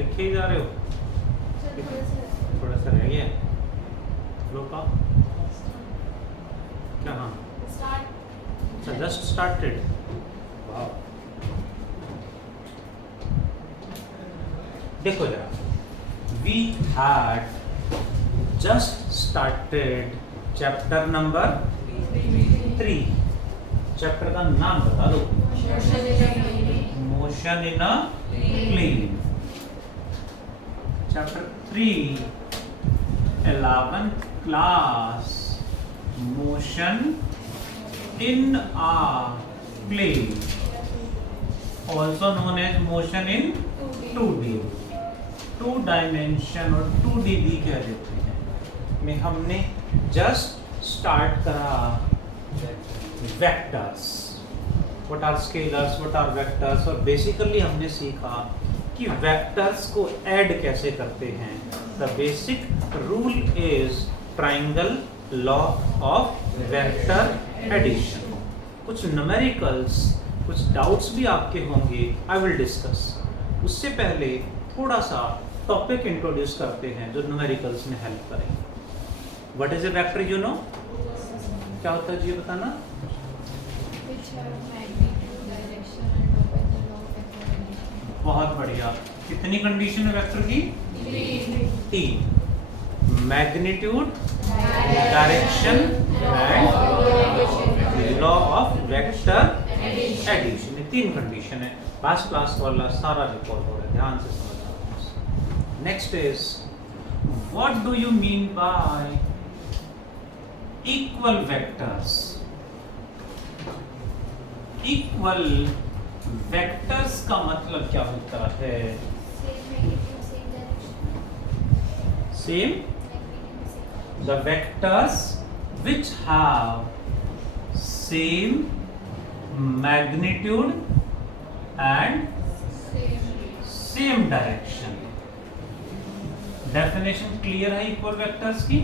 लिखे ही जा रहे हो? थोड़ा सा रह गया रोका क्या? हाँ जस्ट स्टार्टेड। वाह, देखो जरा, we had just started chapter number 3। Chapter का नाम बता दो। Motion in a plane. Chapter 3 11th class, motion in a plane, also known as motion in 2D, 2 dimension और 2D भी कह देते हैं। में हमने जस्ट स्टार्ट करा vectors, what are scalars, what are vectors, और बेसिकली हमने सीखा कि वेक्टर्स को ऐड कैसे करते हैं। The basic rule is triangle law of vector addition. कुछ न्यूमेरिकल्स, कुछ डाउट्स भी आपके होंगे, आई विल डिस्कस। उससे पहले थोड़ा सा टॉपिक इंट्रोड्यूस करते हैं जो न्यूमेरिकल्स में हेल्प करेंगे। What is a vector, you know? क्या होता है जी, बताना। बहुत बढ़िया। कितनी कंडीशन है वेक्टर की? 3। Magnitude, direction and law of vector addition. ये 3 कंडीशन है। लास्ट क्लास वाला सारा रिकॉर्ड हो रहा है, ध्यान से समझना। Next is, what do you mean y equal vectors? Equal vectors का मतलब क्या होता है? Same, the vectors which have same magnitude and same direction. Definition clear है इक्वल वेक्टर्स की?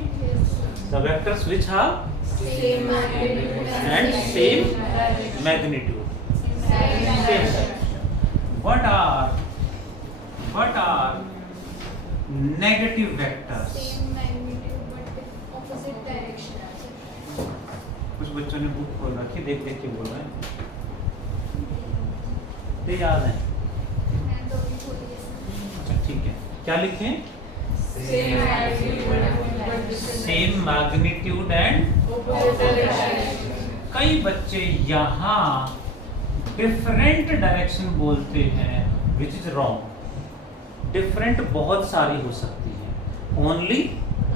The vectors which have and same magnitude, same direction. What are negative vectors? Same magnitude but with opposite direction. कुछ बच्चों ने book खोल रखी, देख देख के बोल रहे हैं, ये याद है? अच्छा ठीक है, क्या लिखें? सेम मैग्नीट्यूड एंड कई बच्चे यहाँ डिफरेंट डायरेक्शन बोलते हैं, विच इज रॉन्ग। डिफरेंट बहुत सारी हो सकती है, only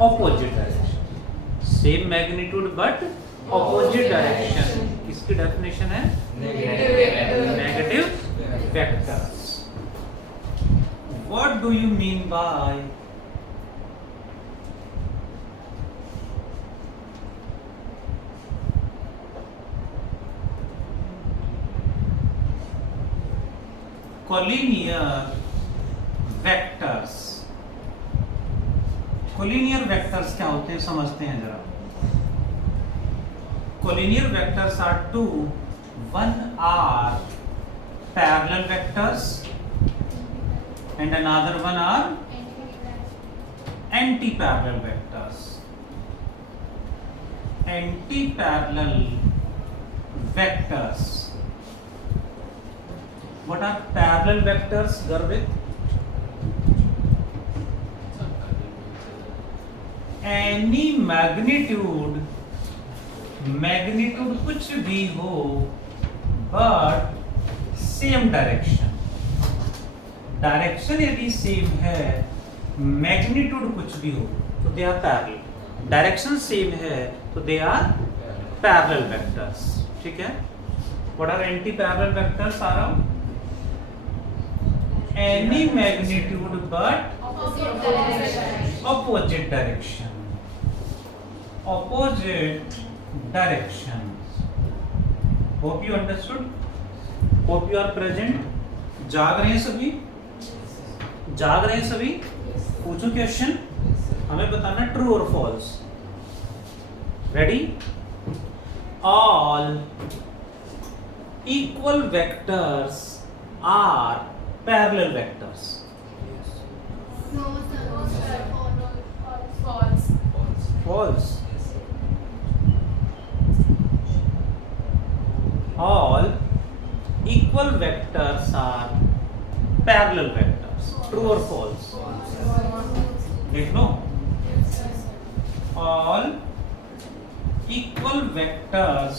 opposite direction. Same magnitude but opposite direction, इसकी डेफिनेशन है negative vectors. What do you mean by collinear vectors? Collinear vectors क्या होते हैं समझते हैं जरा। Collinear vectors are 2, one are parallel vectors and another one are anti-parallel vectors. Anti-parallel vectors. What are parallel vectors, Garvit? Any magnitude कुछ भी हो but same direction. Direction यदि सेम है, मैग्नीट्यूड कुछ भी हो तो they are parallel. Direction same है तो दे आर पैरेलल वेक्टर्स। ठीक है। What are anti parallel vectors? Are any magnitude but opposite direction. Opposite directions. Hope you understood. Hope you are present. जाग रहे हैं सभी? जाग रहे हैं सभी? पूछो क्वेश्चन, हमें बताना ट्रू और false. Ready? All equal vectors are parallel vectors. false. All equal vectors are parallel vectors. True or false? देख लो. All equal vectors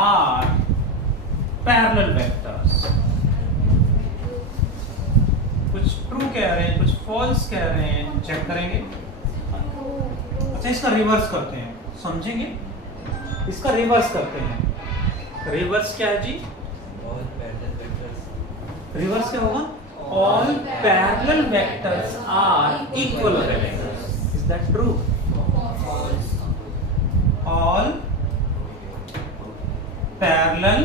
are parallel vectors. कुछ ट्रू कह रहे हैं, कुछ फॉल्स कह रहे हैं, चेक करेंगे. अच्छा, इसका रिवर्स करते हैं, समझेंगे. इसका रिवर्स करते हैं. रिवर्स क्या है जी? रिवर्स क्या होगा? All parallel vectors are equal vectors. Is that true? All parallel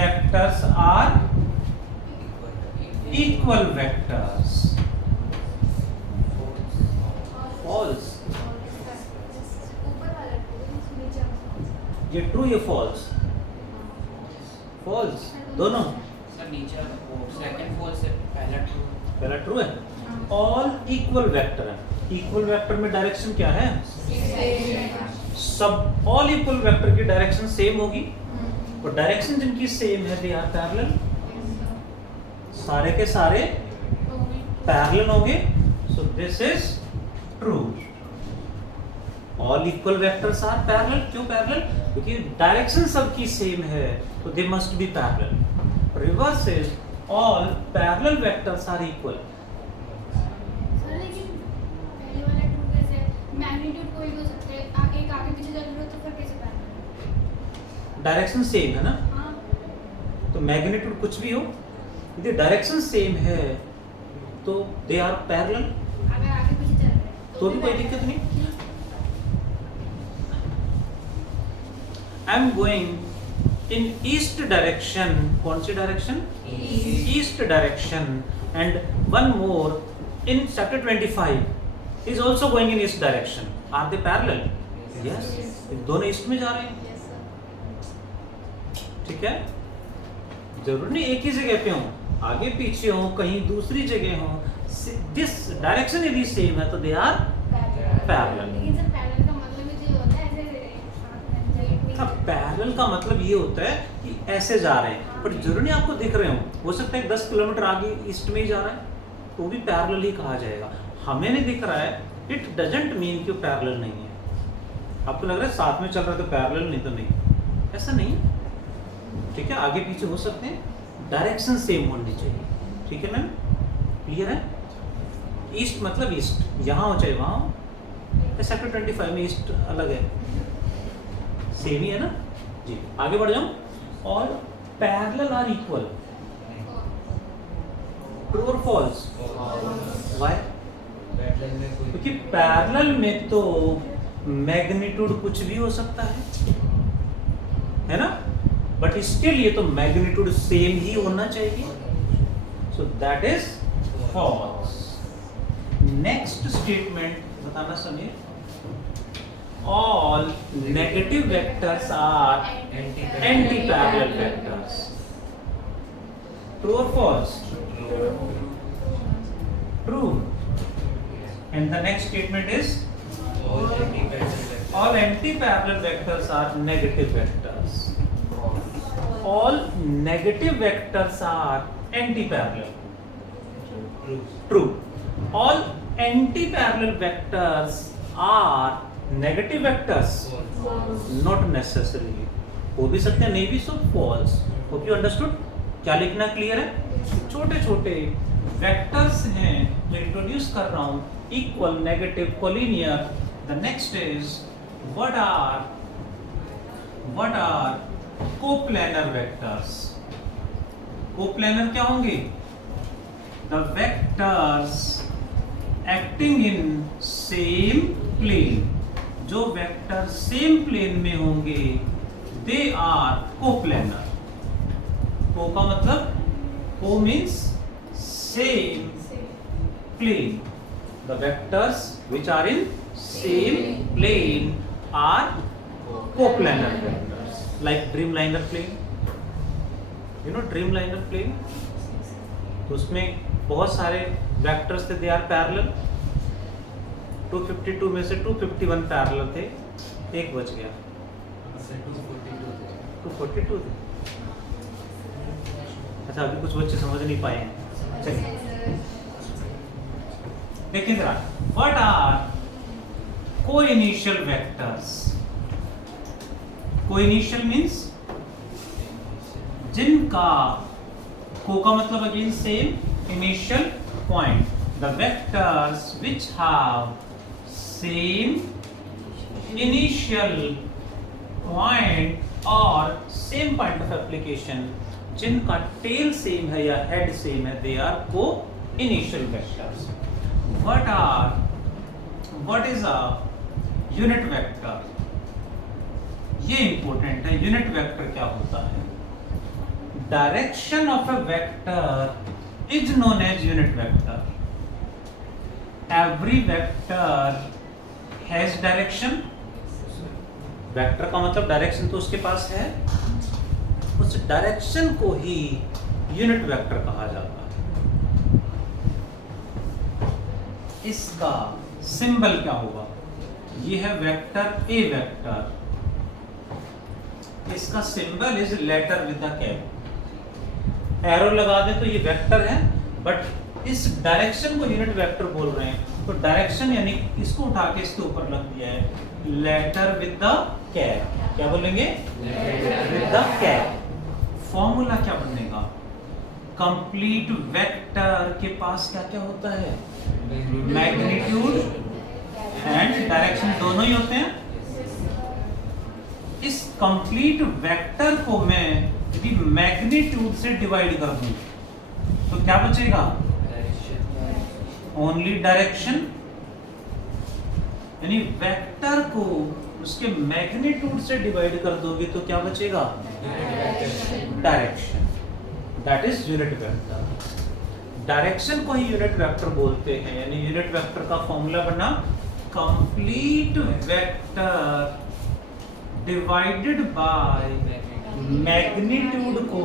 vectors are equal vectors. False. ये ट्रू ये फॉल्स? फॉल्स दोनों. सर नीचे सेकंड फॉल्स है, पहला ट्रू. पहला ट्रू है. ऑल इक्वल वेक्टर है. इक्वल वेक्टर में डायरेक्शन क्या है? सब ऑल इक्वल वेक्टर की डायरेक्शन सेम होगी. और डायरेक्शन जिनकी सेम है दे आर पैरेलल. सारे के सारे पैरेलल होंगे. So this is true. All equal vectors are parallel. क्यों पैरेलल? क्योंकि डायरेक्शन सबकी सेम है, तो they must be parallel. Reverse is all parallel vectors are equal. Sir लेकिन पहले वाला ट्रू कैसे? मैग्नीट्यूड कोई भी हो सकता है, आगे पीछे चल रहे हो तो फिर कैसे पैरेलल? डायरेक्शन सेम है ना, हाँ. तो मैग्नीट्यूड कुछ भी हो, यदि डायरेक्शन सेम है तो दे आर पैरेलल. अगर आगे पीछे चल रहे हैं तो भी कोई दिक्कत नहीं. I am going in east direction. कौन सी direction? East direction. And one more in chapter 25 is also going in east direction. Are they parallel? Yes. दोनों ईस्ट में जा रहे हैं. Yes, sir. ठीक है. जरूर नहीं एक ही जगह पे हो, आगे पीछे हो, कहीं दूसरी जगह हो. दिस डायरेक्शन यदि सेम है तो दे आर पैरेलल. लेकिन सर पैरेलल का मतलब ये होता है ऐसे पैरेलल का मतलब ये होता है कि ऐसे जा रहे हैं, बट जरूर नहीं आपको दिख रहे हो सकता है 10 किलोमीटर आगे ईस्ट में ही जा रहा है, तो भी पैरेलल ही कहा जाएगा. हमें नहीं दिख रहा है, इट डजंट मीन कि पैरेलल नहीं है. आपको लग रहा है साथ में चल रहा है तो पैरेलल, नहीं तो नहीं. ऐसा नहीं. ठीक है, आगे पीछे हो सकते हैं, डायरेक्शन सेम होनी चाहिए. ठीक है मैम, क्लियर है? ईस्ट मतलब ईस्ट, यहाँ हो चाहे वहाँ हो. सेक्टर 25 में ईस्ट अलग है, सेम ही है ना जी. आगे बढ़ जाऊं. और पैरेलल आर इक्वल. ट्रू और फॉल्स? व्हाई? क्योंकि पैरेलल में तो मैग्नीट्यूड कुछ भी हो सकता है ना, बट स्टिल ये तो मैग्नीट्यूड सेम ही होना चाहिए. So that is false. Next statement बताना Sameer. All negative vectors are anti parallel vectors. True और false? True. And the next statement is all anti-parallel vectors are negative vectors. All negative vectors are anti-parallel. True. All anti-parallel vectors are negative vectors. Not necessarily. हो भी सकते हैं, नहीं भी. So false. Hope you understood. क्या लिखना clear है? छोटे छोटे वेक्टर्स हैं जो इंट्रोड्यूस कर रहा हूँ. Equal, negative, collinear. The next is what are coplanar vectors? Coplanar क्या होंगे? The vectors acting in same plane. जो वेक्टर सेम प्लेन में होंगे they are coplanar. Co का मतलब, co means same plane. The vectors which are in same plane are coplanar vectors. Like dreamliner plane. You know dreamliner plane? तो उसमें बहुत सारे vectors थे, they are parallel. 252 में से 251 पैरेलल थे, एक बच गया, 242 थे। अच्छा, अभी कुछ बच्चे समझ नहीं पाए हैं। चलिए देखिए जरा, what are coinitial vectors? Coinitial means जिनका, को का मतलब again same, initial point, the vectors which have same initial point और सेम पॉइंट ऑफ एप्लीकेशन, जिनका टेल सेम है या हेड सेम है, they are coinitial vectors. What is a unit vector? ये important है, unit vector क्या होता है? Direction of a vector is known as unit vector. Every vector has direction. Vector का मतलब डायरेक्शन तो उसके पास है, उस डायरेक्शन को ही यूनिट वेक्टर कहा जाता है। इसका सिंबल क्या होगा? ये है वेक्टर ए वेक्टर, इसका symbol is letter with the cap. Arrow लगा दे तो ये वेक्टर है, बट इस डायरेक्शन को यूनिट वेक्टर बोल रहे हैं, तो डायरेक्शन यानी इसको उठा के इसके ऊपर लग दिया है लेटर विद द कैप। क्या बोलेंगे? With the cap. फॉर्मूला क्या बनेगा? कंप्लीट वेक्टर के पास क्या क्या होता है? मैग्नीट्यूड एंड डायरेक्शन दोनों ही होते हैं। इस कंप्लीट वेक्टर को मैं यदि मैग्नीट्यूड से डिवाइड कर दूं तो क्या बचेगा? Only direction. यानी वेक्टर को उसके मैग्नीट्यूड से डिवाइड कर दोगे तो क्या बचेगा? Direction. That is unit vector. Direction को ही यूनिट वेक्टर बोलते हैं। यानी यूनिट वेक्टर का फॉर्मूला बना complete vector divided by magnitude को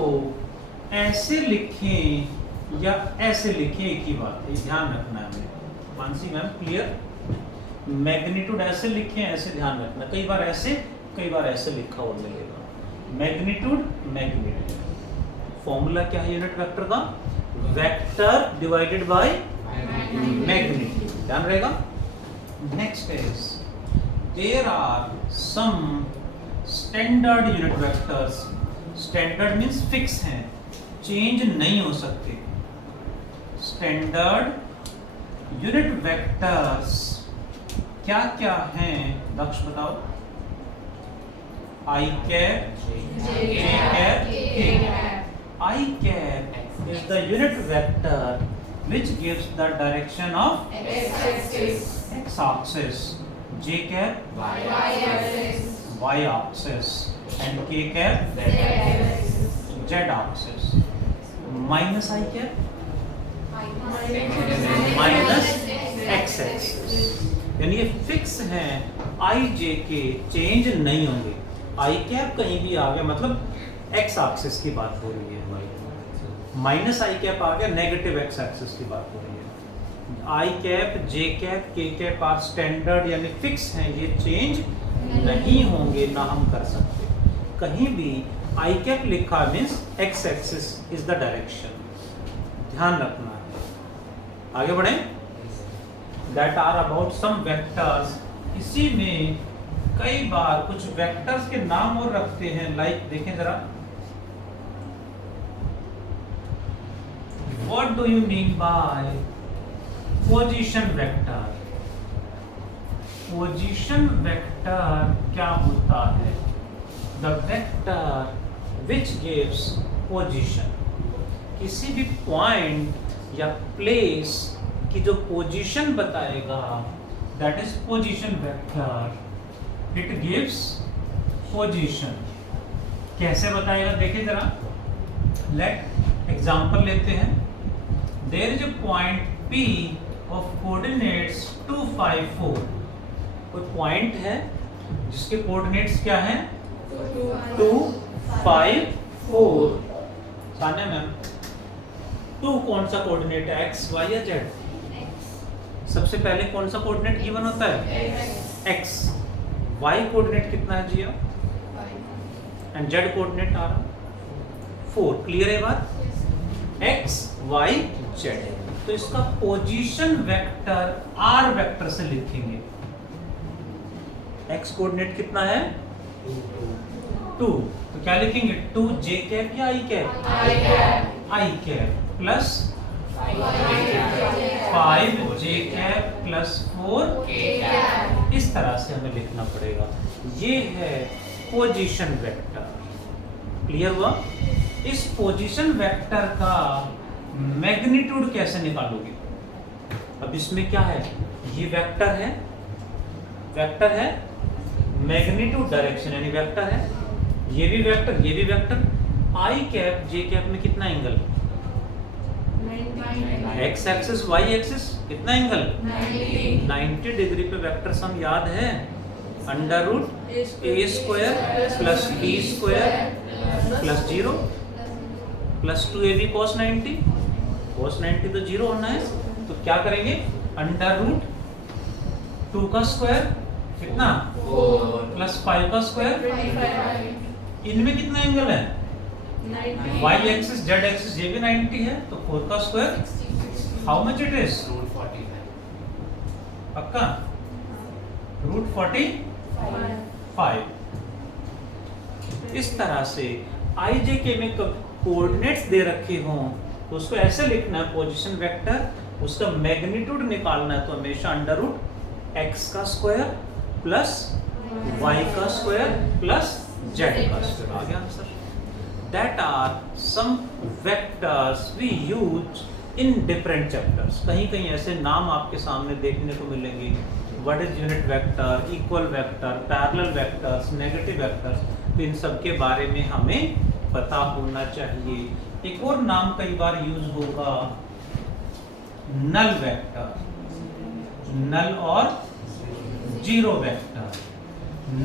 ऐसे लिखें या ऐसे लिखें, एक ही बात है, ध्यान रखना है। Mansi ma'am clear? मैग्नीट्यूड ऐसे लिखें, ऐसे ध्यान रखना, कई बार ऐसे लिखा हुआ मिलेगा। Magnitude magnitude. फॉर्मूला क्या है यूनिट वेक्टर का? Vector divided by magnitude. ध्यान रहेगा। Next is there are some standard unit vectors. Standard means fix हैं, चेंज नहीं हो सकते। स्टैंडर्ड यूनिट वेक्टर्स क्या क्या हैं? दक्ष बताओ। आई कैप, जे कैप, के cap. I cap is the unit vector which gives the direction of x axis, j cap y axis and k cap z axis. Minus I cap minus x axis। यानी ये fix हैं, आई जे के change नहीं होंगे। आई cap कहीं भी आ गया मतलब एक्स एक्सिस की बात हो रही है हमारी, माइनस आई कैप आ गया नेगेटिव एक्स एक्सिस की बात हो रही है। आई कैप, जे कैप, के कैप आर स्टैंडर्ड यानी फिक्स हैं, ये चेंज नहीं होंगे, ना हम कर सकते। कहीं भी आई कैप लिखा means X axis is the direction, ध्यान रखना है। आगे बढ़े। That are about some vectors. इसी में कई बार कुछ वेक्टर्स के नाम और रखते हैं, लाइक देखें जरा। What do you mean by position vector? Position vector क्या होता है? The vector which gives position. किसी भी पॉइंट या प्लेस की जो पोजीशन बताएगा, that is position vector. It gives position. कैसे बताएगा देखिए जरा। लेट एग्जांपल लेते हैं। There is a point P of coordinates 2, 5, 4। कोई पॉइंट है जिसके कोऑर्डिनेट्स क्या हैं? 2, 5, 4। सान्या मैम 2 कौन सा कोऑर्डिनेट है? x, y या z? सबसे पहले कौन सा कोऑर्डिनेट गिवन होता है? x। y कोऑर्डिनेट कितना है जिया? एंड z कोऑर्डिनेट आ रहा 4। क्लियर है बात? x y z। तो इसका पोजीशन वेक्टर r वेक्टर से लिखेंगे। x कोऑर्डिनेट कितना है? 2। तो क्या लिखेंगे? 2 j कैप या i cap? i cap plus 5 j cap plus 4 इस तरह से हमें लिखना पड़ेगा। ये है पोजीशन वेक्टर। क्लियर हुआ? इस पोजीशन वेक्टर का मैग्नीट्यूड कैसे निकालोगे? अब इसमें क्या है? ये वेक्टर है, मैग्नीट्यूड डायरेक्शन यानी वेक्टर है, ये भी वेक्टर, ये भी vector. I cap j cap में कितना angle? X axis y axis कितना एंगल? 90 डिग्री पे वेक्टर सम याद है? Under root a square plus b square plus 0 plus 2ab cos 90। cos 90 तो 0 होना है, तो क्या करेंगे? अंडर रूट 2 का स्क्वायर कितना? 4 प्लस 5 का स्क्वायर। इनमें कितना एंगल है? y एक्सिस z एक्सिस ये भी 90 है, तो 4 का square how much it is? Root 45। पक्का? रूट 45। इस तरह से i j k में कोऑर्डिनेट्स दे रखे हों तो उसको ऐसे लिखना है पोजीशन वेक्टर, उसका मैग्नीट्यूड निकालना है तो हमेशा अंडर रूट x का स्क्वायर प्लस y का स्क्वायर प्लस z का स्क्वायर। आ गया answer? That are some vectors we use in different chapters। कहीं कहीं ऐसे नाम आपके सामने देखने को मिलेंगे। What is unit vector, equal vector, parallel vectors, negative vectors। तो इन सब के बारे में हमें पता होना चाहिए। एक और नाम कई बार यूज होगा, नल वेक्टर, नल और जीरो वेक्टर।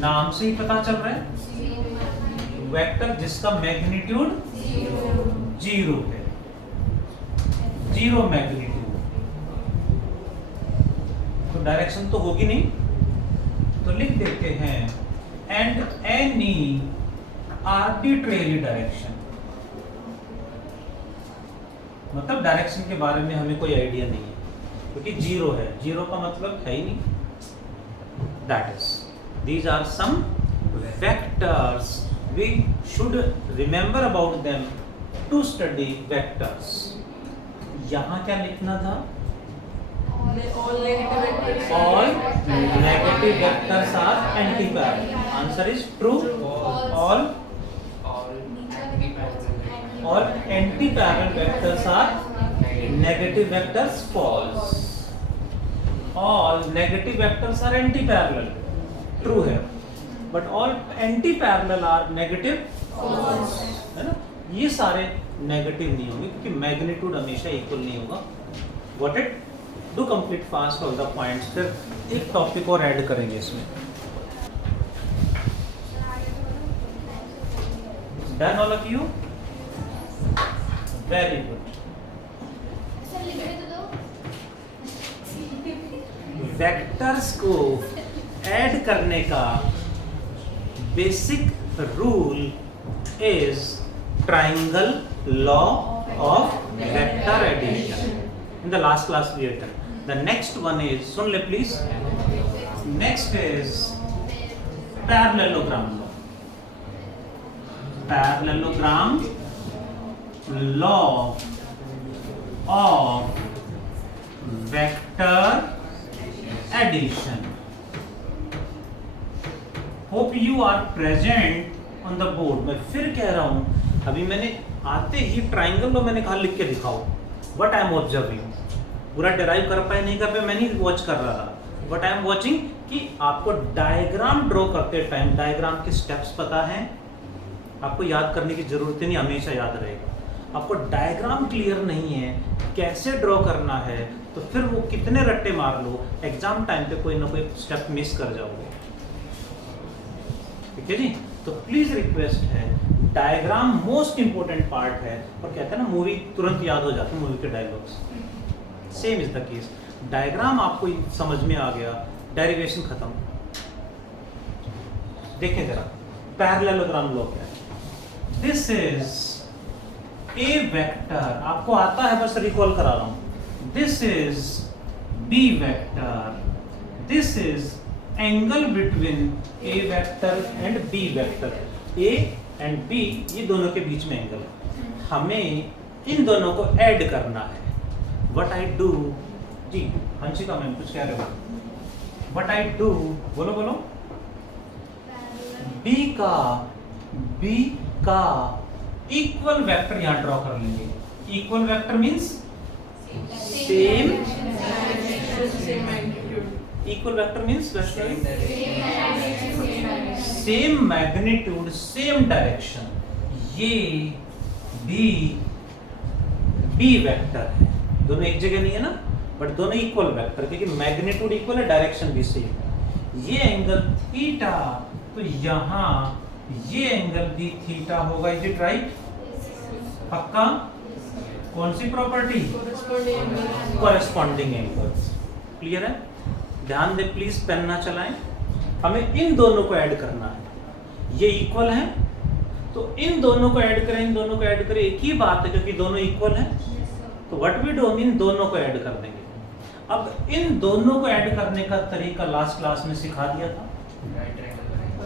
नाम से ही पता चल रहा है वेक्टर जिसका मैग्नीट्यूड 0 है, 0 मैग्नीट्यूड। तो डायरेक्शन तो होगी नहीं, तो लिख देते हैं एंड एनी आर्बिट्रेरी डायरेक्शन। मतलब डायरेक्शन के बारे में हमें कोई आइडिया नहीं है क्योंकि 0 है, 0 का मतलब है ही नहीं। That is these are some vectors we should remember about them to study vectors। यहाँ क्या लिखना था? all negative vectors are anti-parallel। answer is true। all anti-parallel vectors are negative vectors false। all negative vectors are anti-parallel true है, but all anti parallel are negative false, है ना? ये सारे negative नहीं होंगे क्योंकि मैग्नीट्यूड हमेशा इक्वल नहीं होगा। What it do complete fast all the points. फिर एक टॉपिक और ऐड करेंगे इसमें। Done all of you? Very good. Sir लिखने तो दो। वेक्टर्स को ऐड करने का basic rule is triangle law of vector addition. In the last class we have done. The next one is, सुन ले please, next is parallelogram law. Parallelogram law of vector addition. Hope you are present on the board. मैं फिर कह रहा हूं, अभी मैंने आते ही ट्राइंगल लो मैंने कहा लिख के दिखाओ। व्हाट आई एम ऑब्जर्विंग, पूरा डिराइव कर पाए नहीं कर पाए मैं नहीं वॉच कर रहा था, बट आई एम वॉचिंग कि आपको डायग्राम ड्रॉ करते टाइम डायग्राम के स्टेप्स पता हैं, आपको याद करने की जरूरत नहीं, हमेशा याद रहेगा। आपको डायग्राम क्लियर नहीं है कैसे ड्रॉ करना है तो फिर वो कितने रट्टे मार लो, एग्जाम टाइम पे कोई ना कोई स्टेप मिस कर जाओगे। ठीक है जी? तो प्लीज रिक्वेस्ट है, डायग्राम मोस्ट इंपोर्टेंट पार्ट है। और कहते हैं ना मूवी तुरंत याद हो जाती है, मूवी के dialogues. Same is the case. Diagram आपको समझ में आ गया, डेरिवेशन खत्म। देखें जरा पैरेललोग्राम लॉ क्या है। दिस इज ए वेक्टर, आपको आता है बस रिकॉल करा रहा हूं। This is B vector, this is angle between A vector and B vector. A and B ये दोनों के बीच में एंगल है, हमें इन दोनों को ऐड करना है। What I do, ji Hansika ma'am कुछ कह रहे हो? व्हाट आई डू, बोलो बोलो। बी का इक्वल वेक्टर यहां ड्रॉ कर लेंगे। Equal vector means same, equal vector means same magnitude same direction. ये बी वेक्टर है, दोनों एक जगह नहीं है ना, बट दोनों इक्वल वेक्टर, क्योंकि मैग्नीट्यूड इक्वल है, डायरेक्शन भी सेम है। ये एंगल थीटा, तो यहाँ ये एंगल भी थीटा होगा। Is it right? पक्का? कौन सी प्रॉपर्टी? Corresponding angles. क्लियर है? ध्यान दे प्लीज, पेन ना चलाएं। हमें इन दोनों को ऐड करना है। ये इक्वल है तो इन दोनों को ऐड करें, इन दोनों को ऐड करें, एक ही बात है क्योंकि दोनों इक्वल है। तो व्हाट वी डू, हम इन दोनों को ऐड कर देंगे। अब इन दोनों को ऐड करने का तरीका लास्ट क्लास में सिखा दिया था।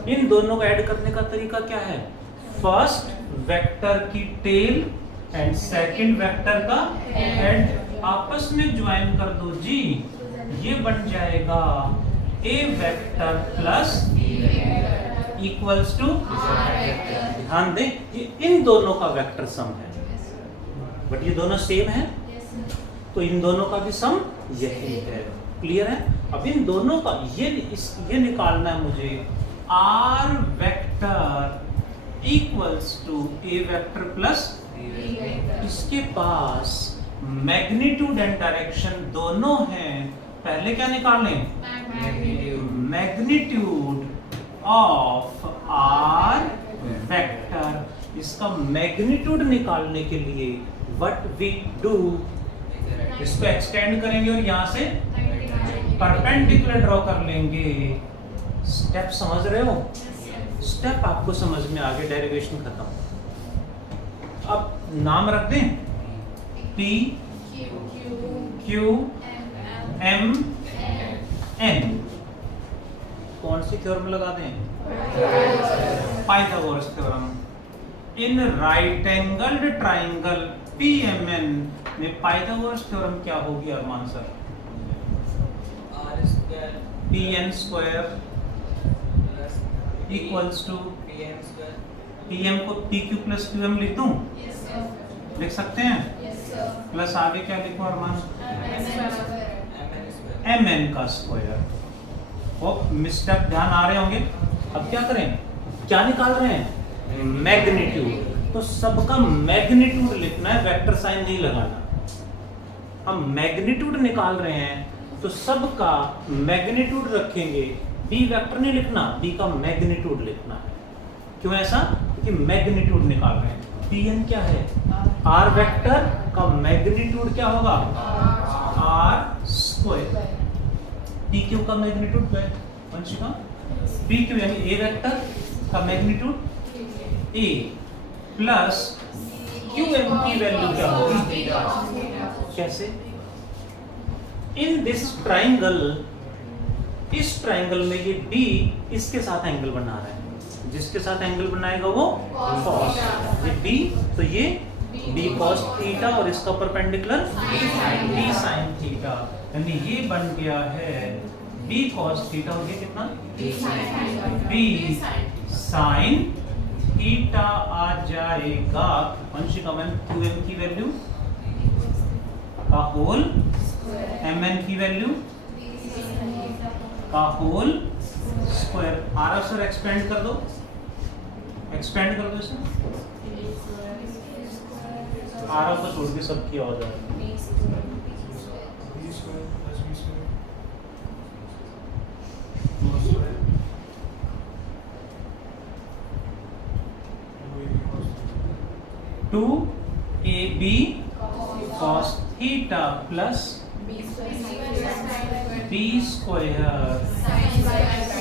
इन दोनों को ऐड करने का तरीका क्या है? फर्स्ट वेक्टर की टेल एंड सेकंड वेक्टर का हेड आपस में ज्वाइन कर दो जी। ये बन जाएगा ए वेक्टर प्लस इक्वल्स टू, ध्यान दें ये इन दोनों का वेक्टर सम है, बट ये दोनों सेम है तो इन दोनों का भी सम यही है। क्लियर है? अब इन दोनों का ये निकालना है मुझे, R vector equals to A vector plus, इसके पास मैग्नीट्यूड एंड डायरेक्शन दोनों हैं। पहले क्या निकालें? Magnitude of R vector. इसका मैग्नीट्यूड निकालने के लिए व्हाट वी डू, इसको एक्सटेंड करेंगे और यहां से परपेंडिकुलर ड्रॉ कर लेंगे। स्टेप समझ रहे हो? स्टेप आपको समझ में आ गया, डेरिवेशन खत्म। अब नाम रख दें P Q M N। कौन सी थ्योरम लगा दें? Pythagoras theorem. In right angled triangle PMN में पाइथागोरस थ्योरम क्या होगी Arman sir? PN square equals to PM को PQ प्लस QM लिख दूं? लिख सकते हैं? प्लस आगे क्या लिखो अरमान? MN का स्क्वायर। मिस्टेक ध्यान आ रहे होंगे। अब क्या करें? क्या निकाल रहे हैं? मैग्नीट्यूड। तो सबका मैग्नीट्यूड लिखना है, वेक्टर साइन नहीं लगाना। हम मैग्नीट्यूड निकाल रहे हैं तो सबका मैग्नीट्यूड रखेंगे, बी वेक्टर नहीं लिखना, बी का मैग्नीट्यूड लिखना है। क्यों ऐसा? क्योंकि मैग्नीट्यूड निकाल रहे हैं। Pn क्या है? आर वेक्टर का मैग्नीट्यूड क्या होगा? R square. PQ का मैग्नीट्यूड क्या है वंशिका? PQ यानी ए वेक्टर का मैग्नीट्यूड A प्लस QM की वैल्यू क्या होगी? कैसे? इन दिस ट्राइंगल, इस ट्राइंगल में ये B इसके साथ एंगल बना रहा है, जिसके साथ एंगल बनाएगा वो cos। ये B तो ये B cos थीटा और इसका परपेंडिकुलर B sin थीटा, यानी ये बन गया है B cos थीटा हो गया कितना? B sin थीटा आ जाएगा वंशिका मैम QM की वैल्यू का होल, MN की वैल्यू का whole square. R sir expand कर दो, एक्सपेंड कर दो इसे। आर को छोड़ के सब किया हो जाएगा। Two AB cos theta plus b square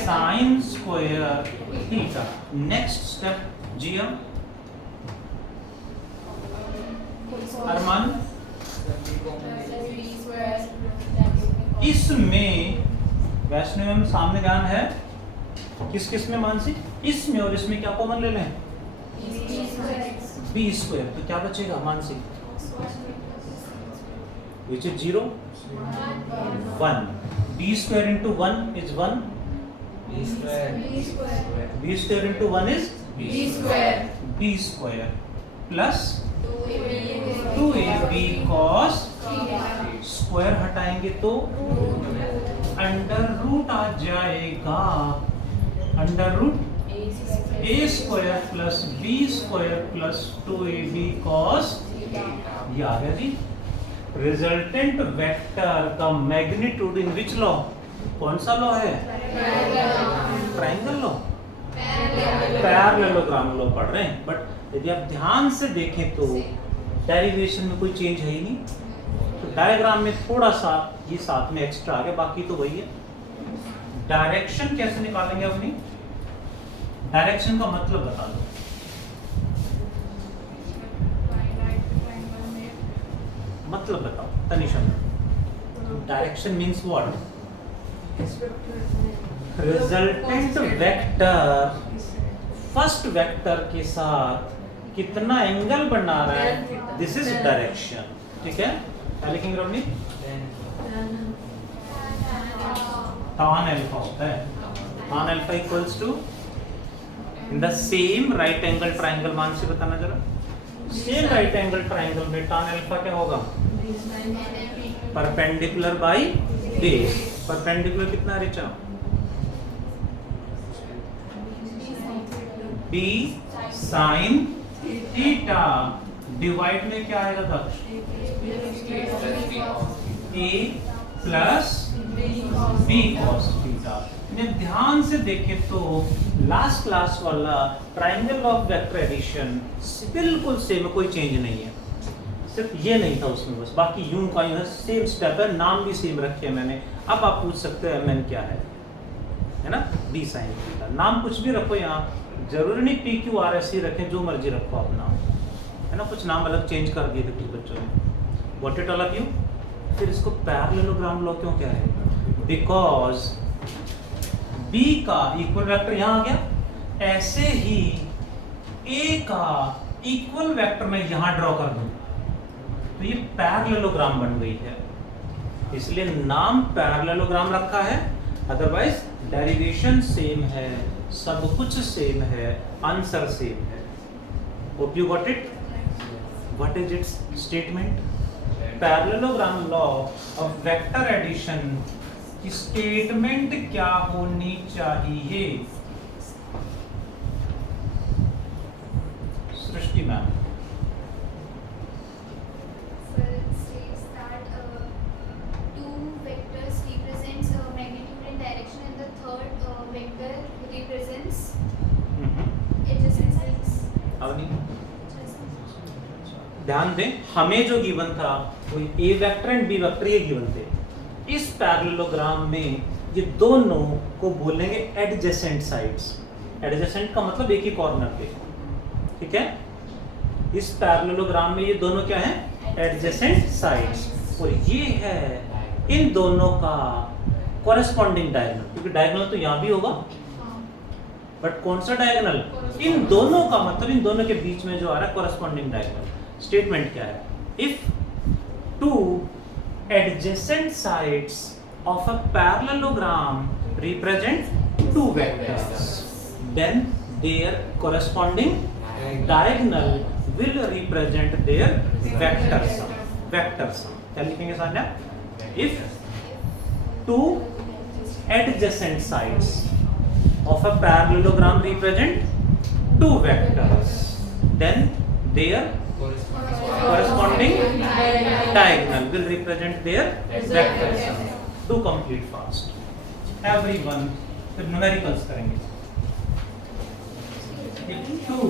sin square theta. Next step, Gia, Armaan, इसमें वैष्णव में सामने ध्यान है, किस किस में मानसी, इसमें और इसमें क्या कॉमन ले लें, b स्क्वायर, तो क्या बचेगा Mansi, which is 0 1, b square into 1 is 1, b square into 1 is b square plus 2ab cos square हटाएंगे तो अंडर रूट आ जाएगा, under root a square plus b square plus 2ab cos, ये आ गया जी। रिजल्टेंट वेक्टर का मैग्नीट्यूड इन विच लॉ, कौन सा लॉ है, ट्राइंगल लॉ, पैरेललोग्राम लॉ पढ़ रहे हैं। बट यदि आप ध्यान से देखें तो डेरिवेशन में कोई चेंज है ही नहीं, तो डायग्राम में थोड़ा सा ये साथ में एक्स्ट्रा आ गया, बाकी तो वही है। डायरेक्शन कैसे निकालेंगे अपनी, डायरेक्शन का मतलब बता दो, मतलब बताओ Tanisha, direction means what, resultant vector first vector के साथ कितना एंगल बना रहा है, दिस इज डायरेक्शन, ठीक है। क्या लिखेंगे रोशनी, tan अल्फा होता है, tan alpha equals to in the same right angle triangle, मान से बताना जरा, सेम राइट एंगल ट्राइंगल में tan अल्फा क्या होगा, परपेंडिकुलर बाई बेस, परपेंडिकुलर कितना Richa, b sin theta, divide में क्या आएगा था, a plus b cos theta. ध्यान से देखें तो लास्ट क्लास वाला ट्राइंगल ऑफ वेक्टर एडिशन बिल्कुल सेम, कोई चेंज नहीं है, सिर्फ ये नहीं था उसमें बस, बाकी यूं का यूं सेम स्टेप है, नाम भी सेम रखे हैं मैंने। अब आप पूछ सकते हो mn क्या है ना, b sin थीटा, नाम कुछ भी रखो यहाँ, जरूरी नहीं पी क्यू आर एस ही रखें, जो मर्जी रखो आप नाम, है ना, कुछ नाम अलग चेंज कर दिए थे कुछ बच्चों ने, what it all of you. फिर इसको पैरेललोग्राम लॉ क्यों कह रहे हैं, बिकॉज b का इक्वल वेक्टर यहाँ आ गया, ऐसे ही a का इक्वल वेक्टर मैं यहाँ ड्रॉ कर दूं तो ये पैरेललोग्राम बन गई है, इसलिए नाम पैरेललोग्राम रखा है, अदरवाइज डेरिवेशन सेम है, सब कुछ सेम है, आंसर सेम है। Hope you got it. What is its statement, parallelogram law of vector addition की स्टेटमेंट क्या होनी चाहिए, सृष्टि मैम। ध्यान दें, हमें जो गिवन था वो ए वेक्टर एंड बी वेक्टर ये गिवन थे। इस पैरेललोग्राम में ये दोनों को बोलेंगे एडजेसेंट साइड्स, एडजेसेंट का मतलब एक ही कॉर्नर पे, ठीक है। इस पैरेललोग्राम में ये दोनों क्या है, एडजेसेंट साइड्स, और ये है इन दोनों का कॉरेस्पॉन्डिंग डायगोनल, क्योंकि डायगोनल तो यहाँ भी होगा, बट कौन सा डायगोनल, इन दोनों का मतलब इन दोनों के बीच में जो आ रहा है कॉरेस्पॉन्डिंग डायगोनल। स्टेटमेंट क्या है, if two adjacent sides of a parallelogram represent two vectors, then their corresponding diagonal will represent their vector sum, vector sum। क्या लिखेंगे Sanya, if two adjacent sides of a parallelogram represent two vectors, then their corresponding diagonal will represent their vector sum। To complete fast, everyone, फिर numericals करेंगे। If two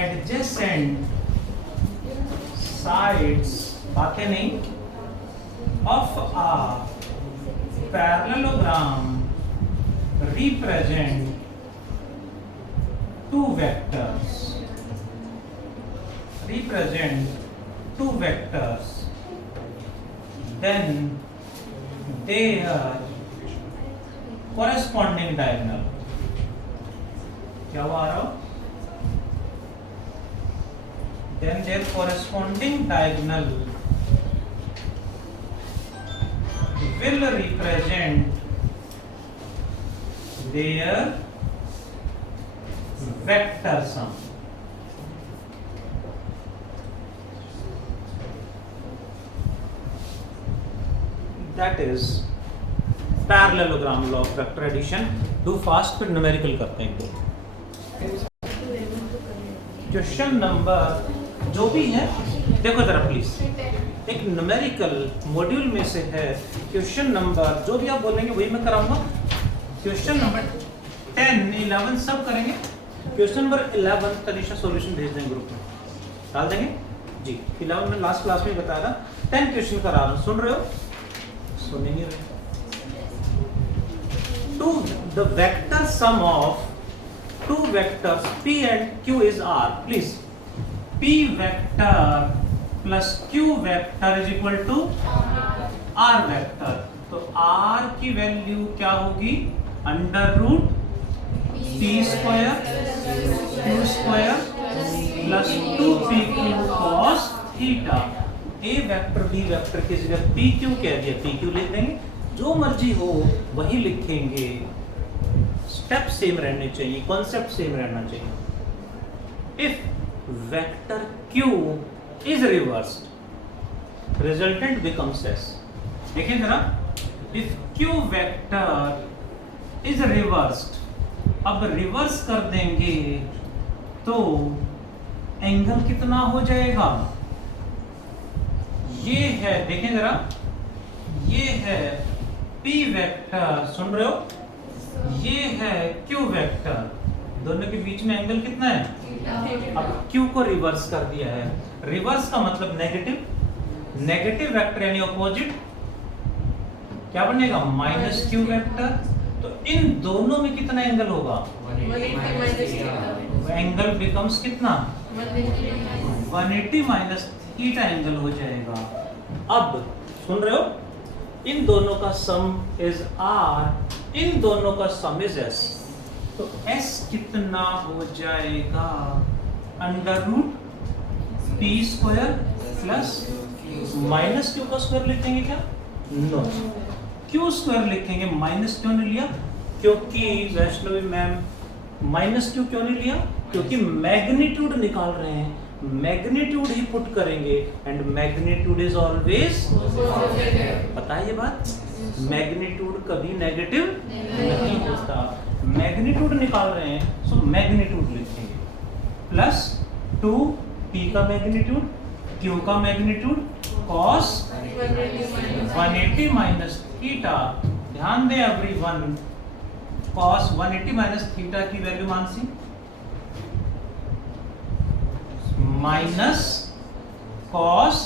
adjacent sides, बातें नहीं, of a parallelogram represent two vectors, then their corresponding diagonal, क्या हुआ आ रहा हो? Then their corresponding diagonal will represent their vector sum. That is parallelogram law of vector addition. Do fast, फिर numerical करते हैं. Question number जो भी है देखो जरा प्लीज, एक न्यूमेरिकल मॉड्यूल में से है क्वेश्चन नंबर, जो भी आप बोलेंगे वही मैं कराऊंगा. क्वेश्चन नंबर 10, 11 सब करेंगे. क्वेश्चन नंबर 11 तनिषा सॉल्यूशन भेज देंगे ग्रुप में, डाल देंगे जी. 11 में लास्ट क्लास में बताया था. 10 क्वेश्चन करा रहा हूं, सुन रहे हो? सुन नहीं रहे. To the vector sum of two vectors P and Q is R. Please, P vector plus Q vector is equal to R vector. तो R की वैल्यू क्या होगी? Under root P square Q square plus 2PQ cos theta. A vector B vector की जगह PQ कह दिया, PQ लिख देंगे. जो मर्जी हो वही लिखेंगे. स्टेप सेम रहने चाहिए, कॉन्सेप्ट सेम रहना चाहिए. If vector Q is reversed, resultant becomes S. देखिए जरा, if Q vector is reversed, अब रिवर्स कर देंगे तो एंगल कितना हो जाएगा? ये है, देखें जरा, ये है P वेक्टर, सुन रहे हो? ये है Q वेक्टर, दोनों के बीच में एंगल कितना है? अब Q को रिवर्स कर दिया है. रिवर्स का मतलब नेगेटिव. नेगेटिव वेक्टर यानी ऑपोजिट क्या बनेगा? Minus Q vector. तो इन दोनों में कितना एंगल होगा? एंगल बिकम्स कितना? 180 माइनस थीटा एंगल हो जाएगा. अब सुन रहे हो, इन दोनों का सम इज R, इन दोनों का सम इज S. तो S कितना हो जाएगा? Under root P square plus minus Q का स्क्वायर लिखेंगे क्या? नो, Q स्क्वायर लिखेंगे. माइनस क्यों नहीं लिया? क्योंकि वैष्णवी मैम माइनस Q क्यों नहीं लिया? क्योंकि मैग्नीट्यूड निकाल रहे हैं, मैग्नीट्यूड ही पुट करेंगे एंड मैग्नीट्यूड इज ऑलवेज, पता है ये बात? मैग्नीट्यूड कभी नेगेटिव नहीं होता. मैग्नीट्यूड निकाल रहे हैं, सो मैग्नीट्यूड लिखेंगे प्लस 2P का मैग्नीट्यूड, Q का मैग्नीट्यूड cos 180 माइनस थीटा. ध्यान दें एवरीवन, cos 180 माइनस थीटा की value Mansi minus cos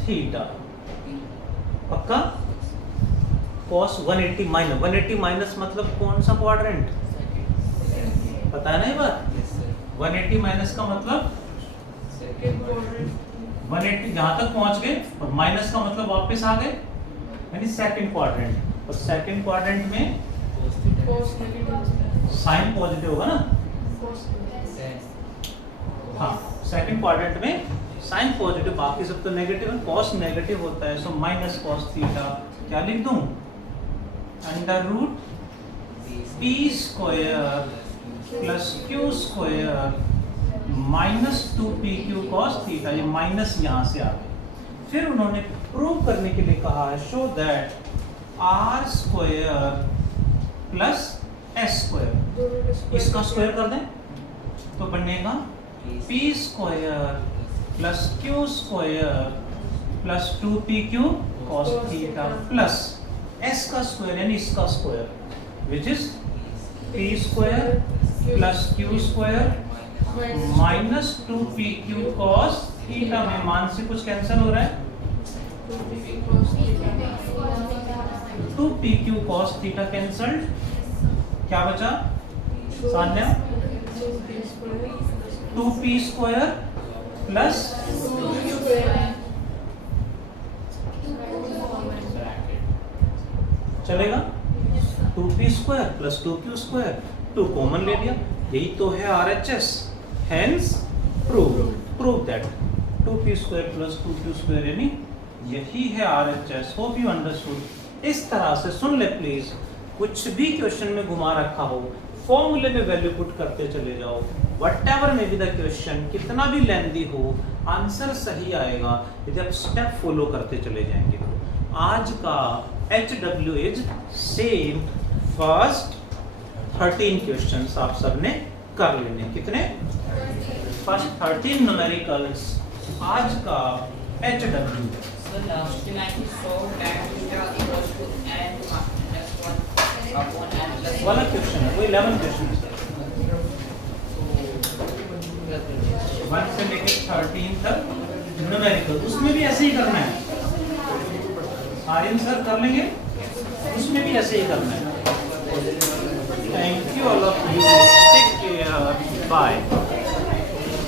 theta. पक्का? cos 180 माइनस 180 माइनस मतलब कौन सा क्वाड्रेंट? पता है ना ये बात? 180 माइनस का मतलब 180 जहां तक पहुंच गए और माइनस का मतलब वापस आ गए, यानी सेकंड क्वाड्रेंट. और सेकंड क्वाड्रेंट में साइन पॉजिटिव होगा ना? हाँ, सेकंड क्वाड्रेंट में साइन पॉजिटिव, बाकी सब तो नेगेटिव है. कॉस नेगेटिव होता है, सो माइनस कॉस थीटा. क्या लिख दूं? Under root P square plus Q square minus 2PQ cos theta. ये माइनस यहाँ से आ गए. फिर उन्होंने प्रूव करने के लिए कहा है, show that R square plus S square, इसका स्क्वायर कर दें तो बनेगा P square plus Q square plus 2PQ cos theta plus S का स्क्वायर यानी इसका square which is P square plus Q square minus 2PQ cos theta. में मान से कुछ कैंसिल हो रहा है, 2 pq cos थीटा कैंसल्ड, क्या बचा सान्या? 2p स्क्वायर प्लस चलेगा 2p square plus 2q square, 2 common ले लिया, यही तो है RHS, hence prove that 2p square plus 2q square यानी यही है RHS। Hope you understood. इस तरह से सुन ले प्लीज, कुछ भी क्वेश्चन में घुमा रखा हो फॉर्मूले में वैल्यू पुट करते चले जाओ, whatever may be the question, कितना भी लेंथी हो आंसर सही आएगा यदि आप स्टेप फॉलो करते चले जाएंगे। तो आज का HW is same, first 13 questions आप सबने कर लेने, कितने? फर्स्ट 13 न्यूमेरिकल्स आज का HW। So last line is so tan theta equals to n minus 1 upon n plus वाला क्वेश्चन है, वो 11 क्वेश्चन है 1 से लेकर 13 तक न्यूमेरिकल, उसमें भी ऐसे ही करना है। आर्यन सर कर लेंगे, उसमें भी ऐसे ही करना है। Thank you all of you, take care, bye.